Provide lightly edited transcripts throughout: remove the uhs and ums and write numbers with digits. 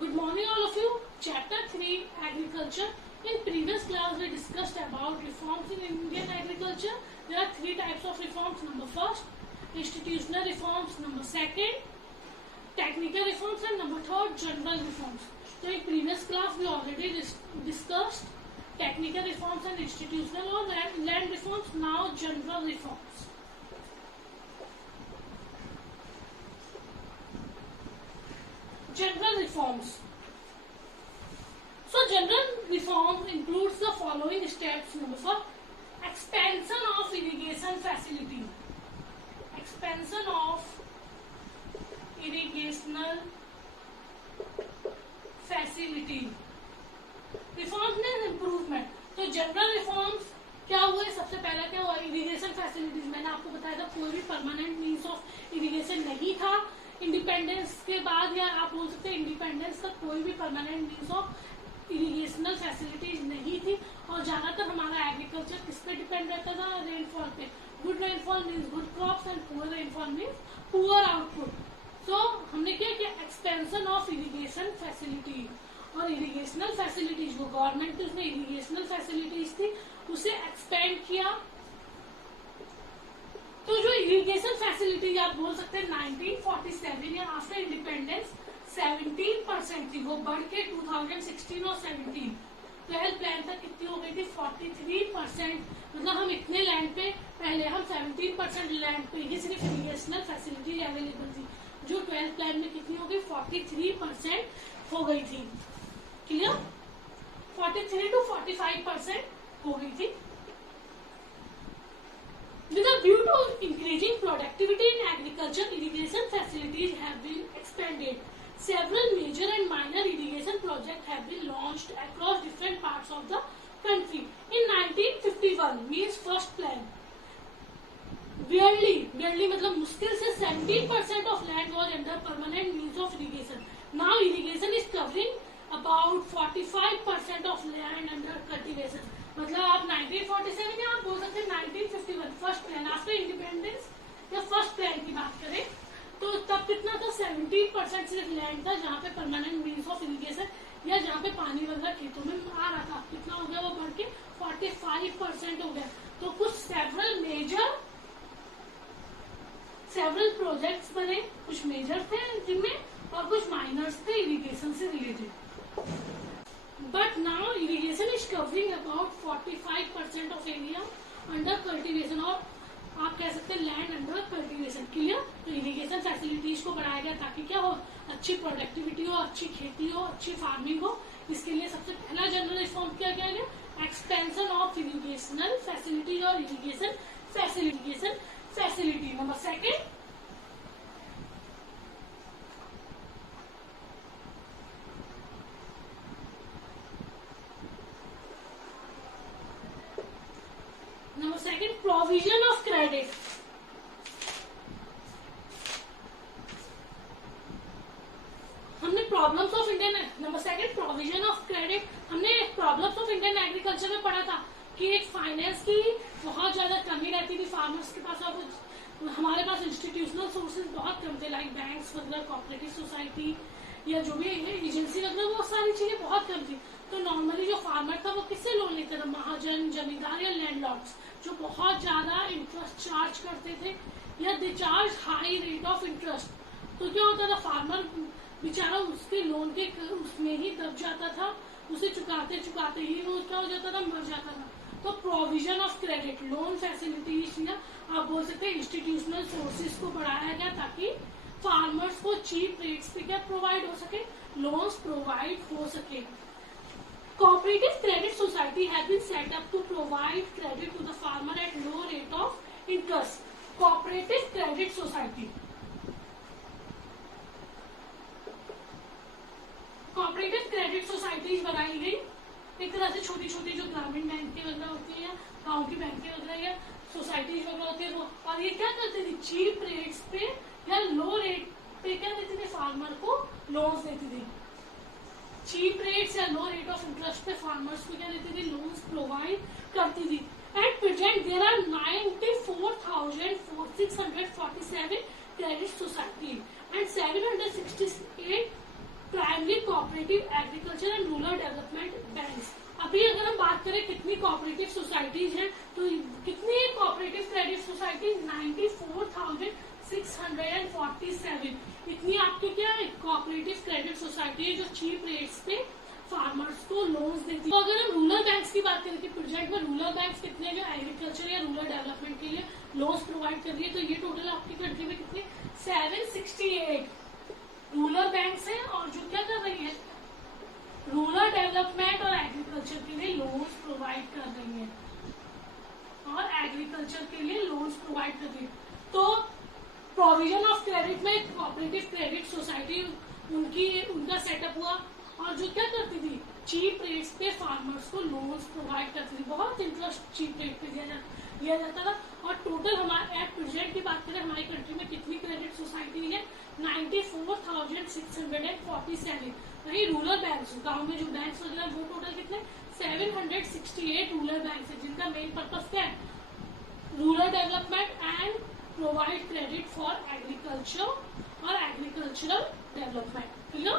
Good morning all of you. Chapter 3 Agriculture. In previous class we discussed about reforms in Indian agriculture. There are three types of reforms. Number first, institutional reforms. Number second, technical reforms, and number third, general reforms. So in previous class we already discussed technical reforms and institutional or land reforms. Now general reforms. General reforms. So general reform includes the following steps. Number one, expansion of irrigation facility. Expansion of irrigational facility. Reforms में improvement. तो general reforms क्या हुए? सबसे पहला क्या हुआ? Irrigation facilities. मैंने आपको बताया था कोई भी परमानेंट मीन्स ऑफ इरिगेशन नहीं था इंडिपेंडेंस के बाद, या आप बोल सकते हैं इंडिपेंडेंस तक कोई भी permanent means of irrigational facilities नहीं थी. और ज्यादातर हमारा एग्रीकल्चर किस पे डिपेंड रहता था? रेनफॉल पे. Good rainfall means good crops and poor rainfall means poor output. तो हमने क्या किया? Expansion of irrigation facility. और इरिगेशनल फैसिलिटीज जो गवर्नमेंट उसमें इरिगेशनल फैसिलिटीज थी उसे एक्सपेंड किया. तो जो इरिगेशन फैसिलिटी आप बोल सकते हैं 1947 या आफ्टर इंडिपेंडेंस 17% थी, वो बढ़ के 2016 और 17 12 प्लान तक कितनी हो गई थी? 43%. मतलब हम इतने लैंड पे पहले हम 17% लैंड पे ही सिर्फ इरिगेशनल फैसिलिटी अवेलेबल थी, जो 12 प्लान में कितनी हो गई? 43% हो गई थी. क्लियर? 43 to 45% हो गई थी. With a view to increasing productivity in agriculture, irrigation facilities have been expanded. Several major and minor irrigation projects have been launched across different parts of the country. In 1951, means first plan, barely मतलब मुश्किल से 17% of land was under permanent means of irrigation. Now irrigation is covering about 45% of land under cultivation. मतलब आप 1947 या आप बोल सकते हैं 1951 फर्स्ट प्लान आफ्टर इंडिपेंडेंस या फर्स्ट प्लान की बात करें तो तब कितना था? 17% सिर्फ लैंड था जहाँ पे परमानेंट मीन्स ऑफ इरिगेशन या जहाँ पे पानी वगैरह खेतों में आ रहा था. कितना हो गया? वो बढ़ के 45% हो गया. तो कुछ सेवरल प्रोजेक्ट्स बने, कुछ मेजर थे जिनमें और कुछ माइनर्स थे इरिगेशन से related. But now irrigation is covering about 45% of area under cultivation, और आप कह सकते हैं लैंड अंडर कल्टीवेशन. क्लियर? तो इरिगेशन फैसिलिटीज को बढ़ाया गया ताकि क्या हो? अच्छी प्रोडक्टिविटी हो, अच्छी खेती हो, अच्छी फार्मिंग हो. इसके लिए सबसे पहला जनरल रिफॉर्म क्या किया गया? एक्सपेंशन ऑफ इरिगेशनल फैसिलिटीज और irrigation facility. Number second, provision of credit. हमने problems of Indian provision of credit हमने प्रॉब्लम्स ऑफ इंडियन एग्रीकल्चर में पढ़ा था कि एक फाइनेंस की बहुत ज्यादा कमी रहती थी फार्मर्स के पास. और हमारे पास इंस्टीट्यूशनल सोर्सेज बहुत कम थे, लाइक बैंक्स वगैरह, कोऑपरेटिव सोसाइटी या जो भी एजेंसी वगैरह, वो सारी चीजें बहुत कम थी. तो नॉर्मली जो फार्मर था वो किससे लोन लेता था? महाजन, जमींदार या लैंडलॉर्ड्स, जो बहुत ज्यादा इंटरेस्ट चार्ज करते थे या they charge high rate of interest. तो क्या होता था? फार्मर बेचारा उसके लोन के उसमें ही दब जाता था, उसे चुकाते ही वो क्या हो जाता था? मर जाता था. तो provision of credit, loan facilities या आप बोल सकते हैं इंस्टीट्यूशनल सोर्सेज को बढ़ाया गया ताकि फार्मर्स को चीप रेट्स पे क्या प्रोवाइड हो सके? लोन्स प्रोवाइड हो सके. Cooperative credit society has been set up to provide credit to the farmer at low rate of interest. Cooperative credit society. Cooperative credit societies बनाई गई एक तरह से छोटी छोटी जो ग्रामीण बैंकें वगैरह होती है या गाँव की बैंकें वगैरह या सोसाइटीज वगैरह होती है वो. और ये क्या करते थे? चीप रेट्स पे या लो रेट पे क्या देते थे? फार्मर को लोन्स देती थी. चीप रेट्स या लो रेट ऑफ इंटरेस्ट पे फार्मर्स को क्या देती थी? लोन्स प्रोवाइड करती थी. At present there are 94,647 credit society and 768 primary cooperative agriculture and rural development banks. अभी अगर हम बात करें कितनी कोऑपरेटिव सोसाइटीज हैं, तो कितनी कोऑपरेटिव क्रेडिट सोसाइटी 94,647 इतनी आपकी क्या है कोऑपरेटिव क्रेडिट सोसाइटी है जो चीप रेट्स पे फार्मर्स को लोन्स देती है। तो अगर हम रूरल बैंक्स की बात करें कि प्रोजेक्ट में रूरल बैंक्स कितने जो एग्रीकल्चर या रूरल डेवलपमेंट के लिए लोन्स प्रोवाइड कर रही है, तो ये टोटल आपकी कंट्री में कितने 768 रूरल बैंक्स हैं और जो क्या कर रही है रूरल डेवलपमेंट और एग्रीकल्चर के लिए लोन्स प्रोवाइड कर रही है तो प्रोविजन ऑफ क्रेडिट में कोऑपरेटिव क्रेडिट सोसाइटी उनका सेटअप हुआ और जो क्या करती थी चीप रेट्स पे फार्मर्स को लोन्स प्रोवाइड करती थी, बहुत इंटरेस्ट चीप रेट पे दिया जाता था। और टोटल हमारे एट प्रेजेंट की बात करें हमारी कंट्री में कितनी क्रेडिट सोसाइटी है 94,647। वही रूरल बैंक्स गांव में जो बैंक्स वगैरह वो टोटल कितने 768 रूरल बैंक्स है जिनका मेन पर्पस क्या है rural development and provide credit for agriculture और agricultural development. Clear?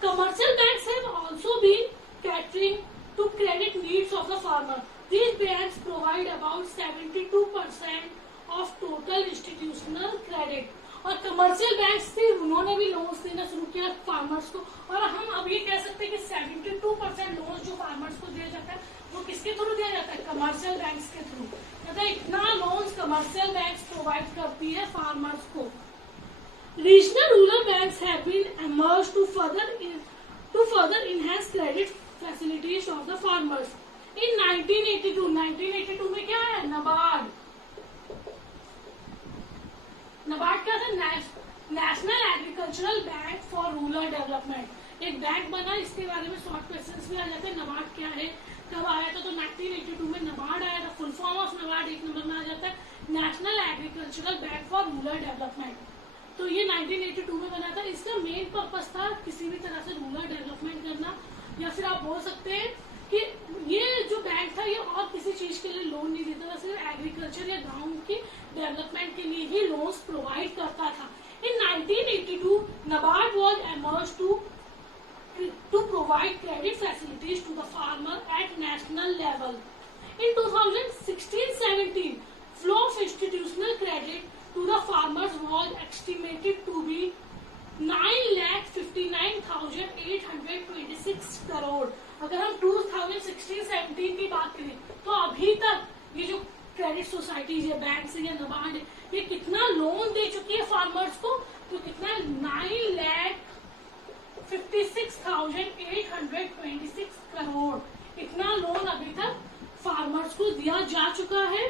Commercial banks have also been catering to credit needs of the farmer. These banks provide about 72% of total institutional credit. और commercial banks थे उन्होंने भी loans देना शुरू किया farmers को और हम अब ये कह सकते हैं कि 72% लोन्स जो फार्मर्स को दिया जाता है वो किसके थ्रू दिया जाता है कमर्शियल बैंक्स के थ्रू। मतलब इतना लोन्स कमर्शियल बैंक्स प्रोवाइड करती है फार्मर्स को। Regional rural banks have been emerged to further enhance credit facilities of the farmers. In 1982 में क्या है नबार्ड क्या था national agricultural bank for rural development. एक बैंक बना इसके बारे में शॉर्ट क्वेश्चंस भी आ जाते हैं। नबार्ड क्या है कब आया था तो 1982 में नबार्ड आया था। फुल फॉर्म ऑफ नबार्ड एक नंबर में आ जाता है national agricultural bank for rural development. तो ये 1982 में बना था। इसका मेन पर्पस था किसी भी तरह से रूरल डेवलपमेंट करना या फिर आप बोल सकते हैं कि ये जो बैंक था ये और किसी चीज के लिए लोन नहीं देता था, सिर्फ एग्रीकल्चर या गांव की डेवलपमेंट के लिए ही लोन्स प्रोवाइड करता था। इन 1982 NABARD was emerged to provide credit facilities to the farmer at national level. In 2016-17 flow of institutional credit to the farmers was estimated to be 9,59,826 crore. अगर हम 2016-17 की बात करें तो अभी तक ये जो क्रेडिट सोसाइटीज या बैंक या नबार्ड ये कितना लोन दे चुकी है फार्मर्स को तो कितना 9,56,826 करोड़ इतना लोन अभी तक फार्मर्स को दिया जा चुका है।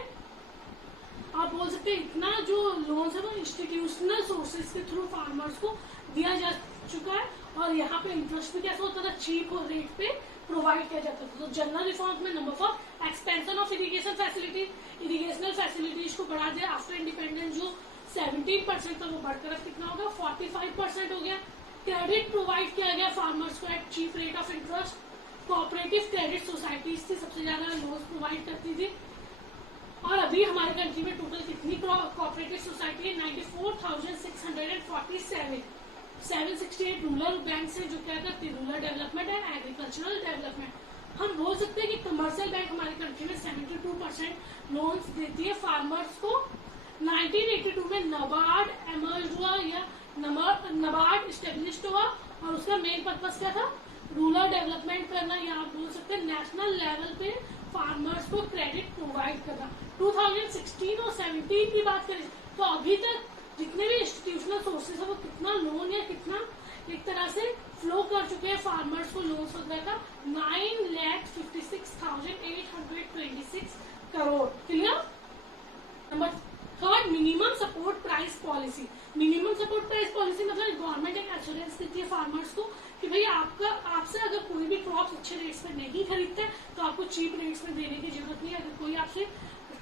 आप बोल सकते हैं इतना जो लोन है वो इंस्टीट्यूशनल सोर्सेज के थ्रू फार्मर्स को दिया जा चुका है और यहाँ पे इंटरेस्ट भी कैसा होता था चीप और रेट पे प्रोवाइड किया जाता था। तो जनरल रिफॉर्म्स में number 4 expansion of irrigation facilities irrigational facilities को बढ़ा दिया। आफ्टर इंडिपेंडेंस जो 17% था वो बढ़कर कितना हो गया 45% हो गया। क्रेडिट प्रोवाइड किया गया फार्मर्स को at cheap rate of interest. Cooperative credit societies थी सबसे ज्यादा लोन प्रोवाइड करती थी। और अभी हमारे कंट्री में टोटल कितनी कोऑपरेटिव सोसाइटी है 94,647 768 रूरल बैंक है जो क्या करती है rural development and agricultural development. हम बोल सकते हैं कि कमर्शियल बैंक हमारी कंट्री में 72% लोन्स देती है फार्मर्स को। 1982 में नबार्ड एमर्ज हुआ या नबार्ड स्टेब्लिश हुआ और उसका मेन पर्पस क्या था रूरल डेवलपमेंट करना या आप बोल सकते हैं नेशनल लेवल पे फार्मर्स को क्रेडिट प्रोवाइड करना। 2016 और 17 की बात करें तो अभी तक जितने भी इंस्टीट्यूशनल सोर्सेज है वो कितना लोन या कितना एक तरह से फ्लो कर चुके हैं फार्मर्स को लोन्स वगैरह का 9,56,826 crore. Clear? Number 3 minimum support price policy. Minimum support price policy मतलब गवर्नमेंट एक एश्योरेंस देती है फार्मर्स को कि भाई आपसे अगर कोई भी क्रॉप अच्छे रेट्स में नहीं खरीदते तो आपको चीप रेट्स में देने की जरूरत नहीं है। अगर कोई आपसे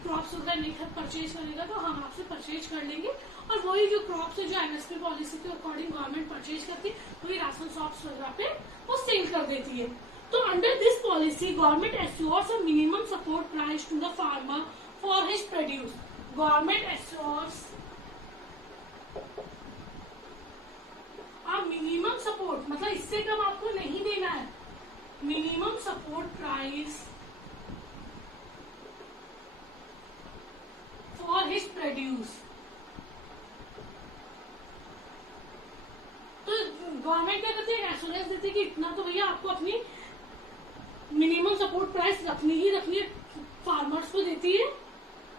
क्रॉप्स वगैरह नहीं परचेज करेगा तो हम आपसे परचेज कर लेंगे और वही जो क्रॉप्स है जो एमएसपी पॉलिसी के अकॉर्डिंग गवर्नमेंट परचेज करती है वही राशन शॉप्स वगैरह पे वो सेल कर देती है। तो under this policy government assures a minimum support price to the farmer for his produce. Government assures minimum support मतलब गवर्नमेंट क्या करती है, एश्योरेंस देती है कि इतना तो भैया आपको अपनी मिनिमम सपोर्ट प्राइस रखनी ही रखनी है, फार्मर्स को देती है.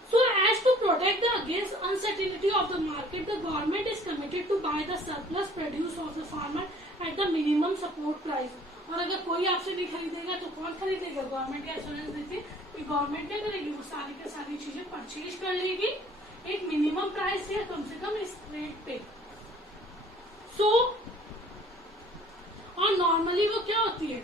So as to protect the against uncertainty of the market, the government is committed to buy the surplus produce of the farmer at the minimum support price. और अगर कोई आपसे नहीं खरीदेगा तो कौन खरीदेगा, गवर्नमेंट एश्योरेंस देती है कि गवर्नमेंट क्या करेगी, वो सारी की सारी चीजें परचेज कर लेगी एक मिनिमम प्राइस है कम से कम इस रेट पे. सो और नॉर्मली वो क्या होती है,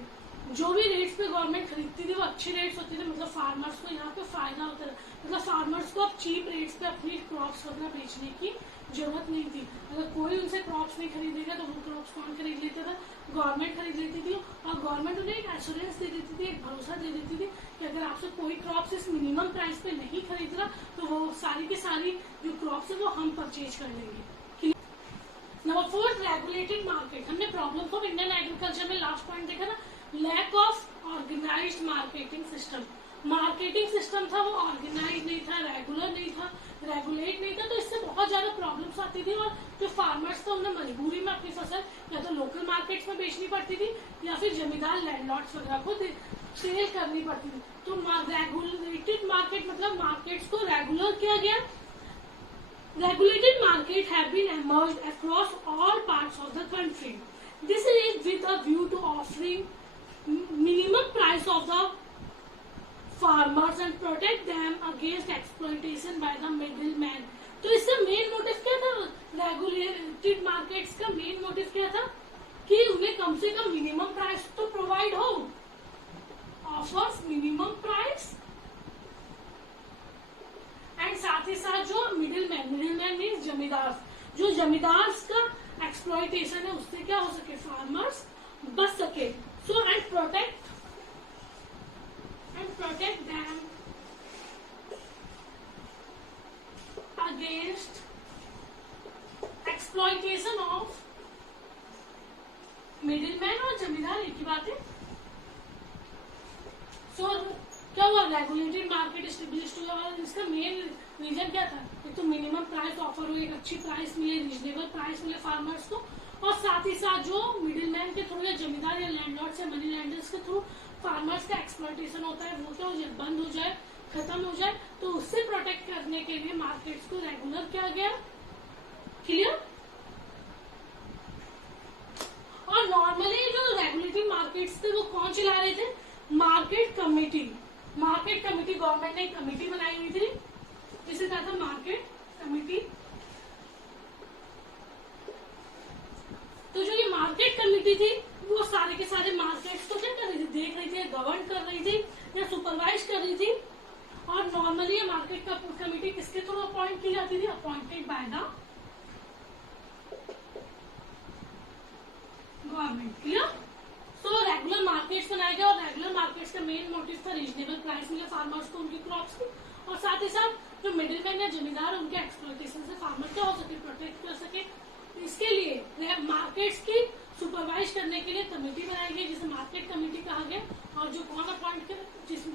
जो भी रेट्स पे गवर्नमेंट खरीदती थी वो अच्छे रेट्स होते थे, मतलब फार्मर्स को यहाँ पे फायदा होता था, मतलब फार्मर्स को अब चीप रेट्स पे अपनी क्रॉप्स वगैरह बेचने की जरूरत नहीं थी. अगर कोई उनसे क्रॉप्स नहीं खरीदेगा तो वो क्रॉप्स कौन खरीद लेता था, गवर्नमेंट खरीद लेती थी. और गवर्नमेंट उन्हें एक एश्योरेंस दे देती थी, एक भरोसा दे देती थी कि अगर आपसे कोई क्रॉप्स इस मिनिमम प्राइस पे नहीं खरीद रहा तो वो सारी की सारी जो क्रॉप्स है वो हम परचेज कर लेंगे. Number 4, regulated market. हमने प्रॉब्लम्स ऑफ इंडियन एग्रीकल्चर में लास्ट पॉइंट देखा ना, lack of organized marketing system. Marketing system था वो ऑर्गेनाइज नहीं था, रेगुलर नहीं था, रेगुलेट नहीं था, तो इससे बहुत ज्यादा प्रॉब्लम्स आती थी. और जो फार्मर्स थे उन्हें मजबूरी में अपनी फसल या तो लोकल मार्केट्स में बेचनी पड़ती थी या फिर जमींदार लैंडलॉर्ड्स वगैरह को सेल करनी पड़ती थी. तो रेगुलेटेड मार्केट मतलब मार्केट्स को रेगुलर किया गया. Regulated market have been emerged across all parts of the country. This is with a view to offering minimum price of the farmers and protect them against exploitation by the middleman. तो इससे main motive क्या था, regulated markets का main motive क्या था कि उन्हें कम से कम मिनिमम प्राइस तो प्रोवाइड हो, ऑफर्स मिनिमम प्राइस, एंड साथ ही साथ जो मिडिलमैन मीन्स जमींदार, जो जमींदार का एक्सप्लॉयटेशन है उससे क्या हो सके, फार्मर्स बच सके. So and protect them against exploitation of middleman. और जमींदार एक ही बात है. सो क्या हुआ, रेगुलेटेड मार्केट स्टेब्लिश हुआ. और इसका मेन रीजन क्या था, एक तो मिनिमम प्राइस ऑफर हो, एक अच्छी प्राइस मिले, रीजनेबल प्राइस मिले फार्मर्स को, और साथ ही साथ जो मिडिलमैन के थ्रू या जमींदार या लैंडलॉर्ड्स या मनी लैंडर्स के थ्रू फार्मर्स का एक्सप्लॉयटेशन होता है वो क्या हो जाए, बंद हो जाए, खत्म हो जाए. तो उससे प्रोटेक्ट करने के लिए मार्केट्स को रेगुलर किया गया. क्लियर. और नॉर्मली जो रेगुलेटरी मार्केट्स थे वो कौन चला रहे थे, market committee. Market committee, government ने एक कमेटी बनाई हुई थी जिसे कहा था मार्केट कमेटी. तो जो ये मार्केट कमेटी थी वो सारे के सारे मार्केट्स को क्या कर रही थी, देख रही थी, गवर्न कर रही थी या सुपरवाइज कर रही थी. और नॉर्मली ये मार्केट कमेटी किसके थ्रू अपॉइंट की जाती थी, appointed by the government. Clear. तो रेगुलर मार्केट्स बनाए गए और रेगुलर मार्केट्स का मेन मोटिव था रीजनेबल प्राइस मिले फार्मर्स को उनकी क्रॉप्स की, और साथ ही साथ जो मिडिलमैन या जमींदार उनके एक्सप्लॉयटेशन से फार्मर क्या हो सके, प्रोटेक्ट कर सके. इसके लिए मार्केट्स की सुपरवाइज करने के लिए कमेटी बनाई गई जिसे मार्केट कमेटी कहा गया. और जो कौन अपॉइंट कर, जिसमें